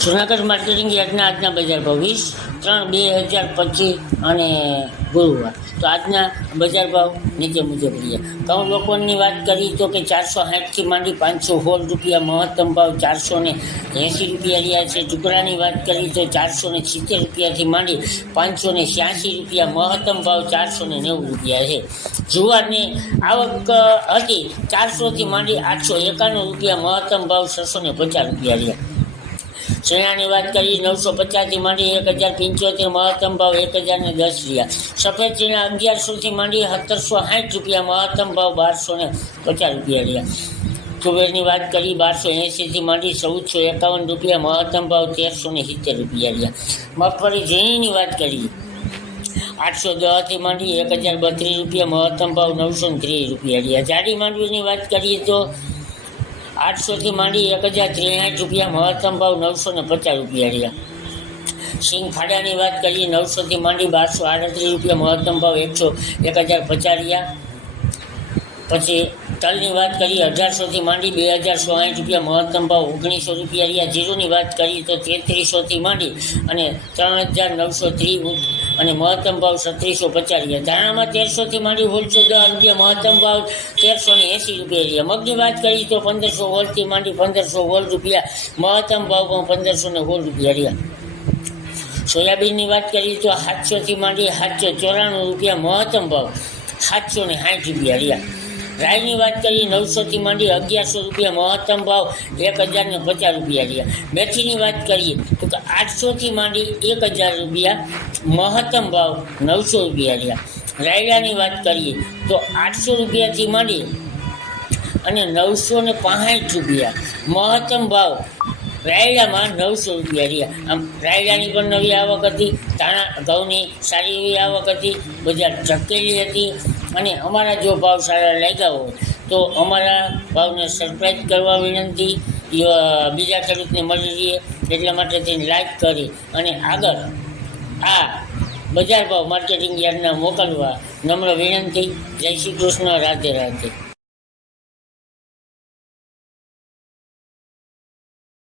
Junagadh marketing યાર્ડના આજના બજાર ભાવ, વીસ, ત્રણ, બે હજાર પચીસ અને ગુરુવાર. તો આજના બજાર ભાવ નીચે મુજબ રહ્યા. ઘઉં લોકોની વાત કરી તો કે ચારસો સાઠથી માંડી પાંચસો સોળ રૂપિયા મહત્તમ ભાવ, ચારસો ને એંસી રૂપિયા રહ્યા છે. ટુકડાની વાત કરી તો ચારસો ને સિત્તેર રૂપિયાથી માંડી પાંચસો ને છ્યાસી રૂપિયા મહત્તમ ભાવ, ચારસો ને નેવું રૂપિયા છે. જુવારની આવક હતી. ચારસોથી માંડી આઠસો એકાણું રૂપિયા મહત્તમ ભાવ, છસો ને પચાસ રૂપિયા રહ્યા. ચણાની વાત કરીએ, નવસો પચાસથી માંડી એક હજાર પંચોતેર મહત્તમ ભાવ એક હજાર ને દસ રૂપિયા. સફેદ ચણા અગિયારસોથી માંડી સત્તરસો સાઠ રૂપિયા, મહત્તમ ભાવ બારસો ને પચાસ રૂપિયા રહ્યા. તુવેરની વાત કરી બારસો એંશીથી માંડી ચૌદસો એકાવન રૂપિયા, મહત્તમ ભાવ તેરસો ને સિત્તેર રૂપિયા રહ્યા. મગફળી ઝીણીની વાત કરીએ, આઠસો દસથી માંડી એક હજાર બત્રીસ રૂપિયા, મહત્તમ ભાવ નવસો ને ત્રીસ રૂપિયા રહ્યા. જાડી માંડવીની વાત કરીએ તો આઠસોથી માંડી એક હજાર ત્રેસઠ રૂપિયા મહત્તમ ભાવ નવસો ને પચાસ રૂપિયા રહ્યા. સિંગ ખાડાની વાત કરીએ નવસોથી માંડી બારસો આડત્રીસ રૂપિયા મહત્તમ ભાવ એકસો એક હજાર પચાસ રહ્યા. પછી તલની વાત કરીએ અઢારસોથી માંડી બે હજાર સાઠ રૂપિયા મહત્તમ ભાવ ઓગણીસો રૂપિયા રહ્યા. જીરુની વાત કરીએ તો તેત્રીસોથી માંડી અને ત્રણ હજાર નવસો ત્રીસ અને મહત્તમ ભાવ સત્રીસો પચાસ રહ્યા ધાણામાં તેરસોથી માંડી હોલસો દસ રૂપિયા, મહત્તમ ભાવ તેરસો ને એંસી રૂપિયા રહ્યા મગની વાત કરીએ તો પંદરસો હોલથી માંડી પંદરસો હોલ રૂપિયા, મહત્તમ ભાવમાં પંદરસો ને હોલ રૂપિયા રહ્યા. સોયાબીનની વાત કરીએ તો સાતસોથી માંડી સાતસો ચોરાણું રૂપિયા, મહત્તમ ભાવ સાતસો ને સાઠ રૂપિયા રહ્યા. રાયની વાત કરીએ નવસોથી માંડી અગિયારસો રૂપિયા મહત્તમ ભાવ, એક હજારને પચાસ રૂપિયા રહ્યા. મેથીની વાત કરીએ, તો કે આઠસોથી માંડી એક હજાર રૂપિયા મહત્તમ ભાવ, નવસો રૂપિયા રહ્યા. રાયડાની વાત કરીએ, તો આઠસો રૂપિયાથી માંડી અને નવસો ને પાંસઠ રૂપિયા મહત્તમ ભાવ, રાયડામાં નવસો રૂપિયા રહ્યા. આમ, રાયડાની પણ નવી આવક હતી, ધાણા, ઘઉંની સારી એવી આવક હતી, બજાર ચકેલી હતી અને અમારા જો ભાવ સારા લાગ્યા હોય, તો અમારા ભાવને સરપ્રાઈઝ કરવા વિનંતી. બીજા ખેડૂતને મળી રહીએ, એટલા માટે તેને લાઈક કરી અને આગળ આ બજાર ભાવ માર્કેટિંગ યાર્ડના મોકલવા નમ્ર વિનંતી. જય શ્રી કૃષ્ણ, રાધે રાધે.